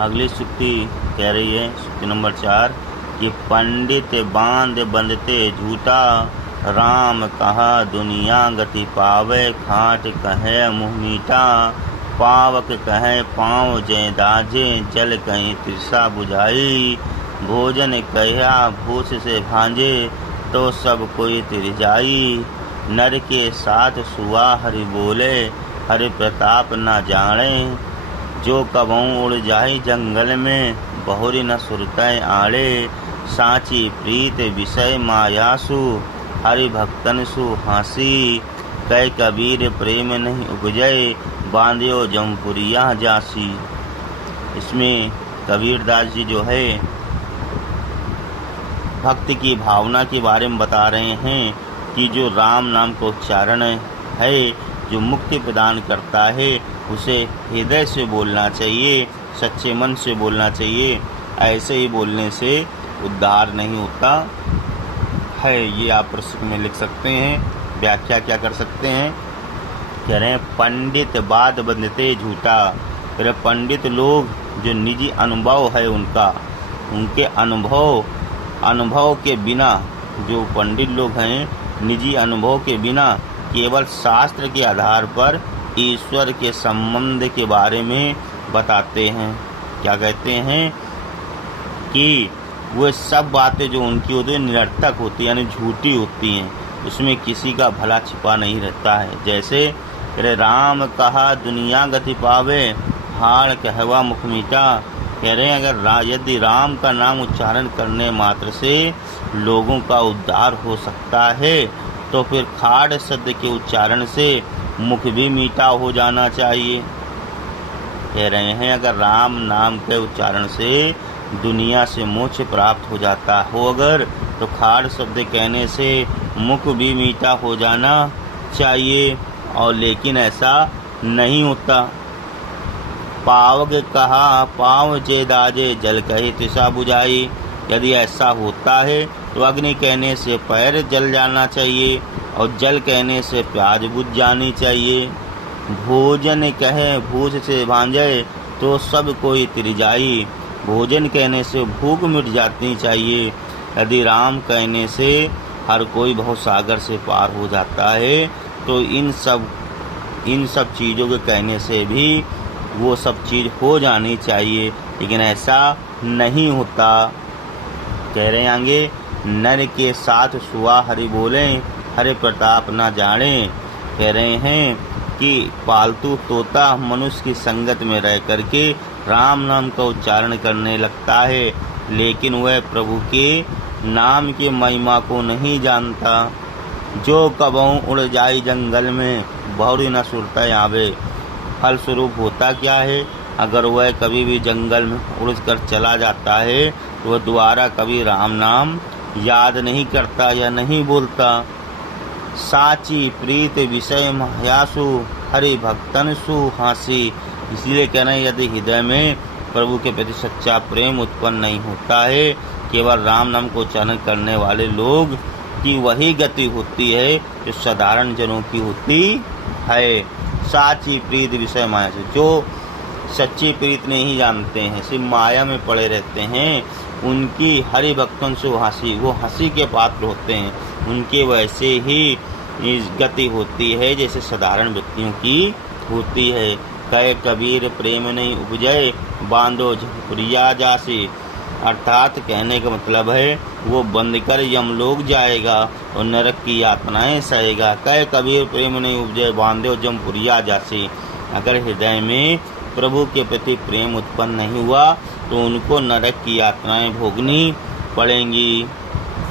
अगली सुक्ति कह रही है, सुक्ति नंबर 4, कि पंडित बांध बंधते झूठा, राम कहा दुनिया गति पावे, खाट कहे मुँह मीठा, पावक कहे पाँव जय दाजे, जल कहीं तृषा बुझाई, भोजन कहा भूस से भांजे, तो सब कोई तिर जाई, नर के साथ सुआ हरि बोले, हरि प्रताप न जाने, जो कबहू उड़ जाए जंगल में, बहुरी न सुरतय आड़े, साची प्रीत विषय मायासु, हरि भक्तन सु हासी, कह कबीर प्रेम नहीं उपजय, बांध्यो जमपुरिया जासी। इसमें कबीरदास जी जो है भक्ति की भावना के बारे में बता रहे हैं कि जो राम नाम का उच्चारण है जो मुक्ति प्रदान करता है, उसे हृदय से बोलना चाहिए, सच्चे मन से बोलना चाहिए। ऐसे ही बोलने से उद्धार नहीं होता है। ये आप पुस्तक में लिख सकते हैं। व्याख्या क्या कर सकते हैं, कह रहे हैं पंडित बात बंधते झूठा। फिर पंडित लोग जो निजी अनुभव है उनका, उनके अनुभव के बिना, जो पंडित लोग हैं निजी अनुभव के बिना केवल शास्त्र के आधार पर ईश्वर के संबंध के बारे में बताते हैं। क्या कहते हैं कि वो सब बातें जो उनकी होती है निरर्थक होती है, यानी झूठी होती हैं, उसमें किसी का भला छिपा नहीं रहता है। जैसे राम कहा दुनिया गति पावे, हाड़ कहवा मुख मीठा। कह रहे हैं अगर यदि राम का नाम उच्चारण करने मात्र से लोगों का उद्धार हो सकता है, तो फिर खाड़ शब्द के उच्चारण से मुख भी मीठा हो जाना चाहिए। कह रहे हैं अगर राम नाम के उच्चारण से दुनिया से मोक्ष प्राप्त हो जाता हो अगर, तो खाड़ शब्द कहने से मुख भी मीठा हो जाना चाहिए, और लेकिन ऐसा नहीं होता। पावक कहा पाँव जे दाजे, जल कही तृषा बुझाई। यदि ऐसा होता है तो अग्नि कहने से पैर जल जाना चाहिए, और जल कहने से प्याज बुझ जानी चाहिए। भोजन कहे भूस से भांजे, तो सब कोई तिर जाई। भोजन कहने से भूख मिट जानी चाहिए। यदि राम कहने से हर कोई भवसागर से पार हो जाता है, तो इन सब चीज़ों के कहने से भी वो सब चीज़ हो जानी चाहिए, लेकिन ऐसा नहीं होता। कह रहे हैं आगे, नर के साथ सुआ हरि बोले, हरि प्रताप न जाने। कह रहे हैं कि पालतू तोता मनुष्य की संगत में रह करके राम नाम का उच्चारण करने लगता है, लेकिन वह प्रभु के नाम की महिमा को नहीं जानता। जो कबहू उड़ जाई जंगल में, बहुरी न सुरता आवे। फल स्वरूप होता क्या है, अगर वह कभी भी जंगल में उड़ कर चला जाता है तो वह दोबारा कभी राम नाम याद नहीं करता या नहीं बोलता। साची प्रीत विषय मायासु, हरि भक्तन सु हासी। इसलिए कहना है यदि हृदय में प्रभु के प्रति सच्चा प्रेम उत्पन्न नहीं होता है, केवल राम नाम को उच्चारण करने वाले लोग की वही गति होती है जो साधारण जनों की होती है। साची प्रीत विषय माया से, जो सच्ची प्रीत नहीं जानते हैं, सिर्फ माया में पड़े रहते हैं, उनकी हरि भक्तों से हंसी, वो हंसी के पात्र होते हैं। उनके वैसे ही गति होती है जैसे साधारण व्यक्तियों की होती है। कहे कबीर प्रेम नहीं उपजय, बांधो झपुरिया जासी। अर्थात कहने का मतलब है वो बंद कर यमलोक जाएगा और नरक की यातनाएं सहेगा। कहे कबीर प्रेम नहीं उपजे, बांधो जमपुरिया जासी। अगर हृदय में प्रभु के प्रति प्रेम उत्पन्न नहीं हुआ तो उनको नरक की यातनाएं भोगनी पड़ेंगी।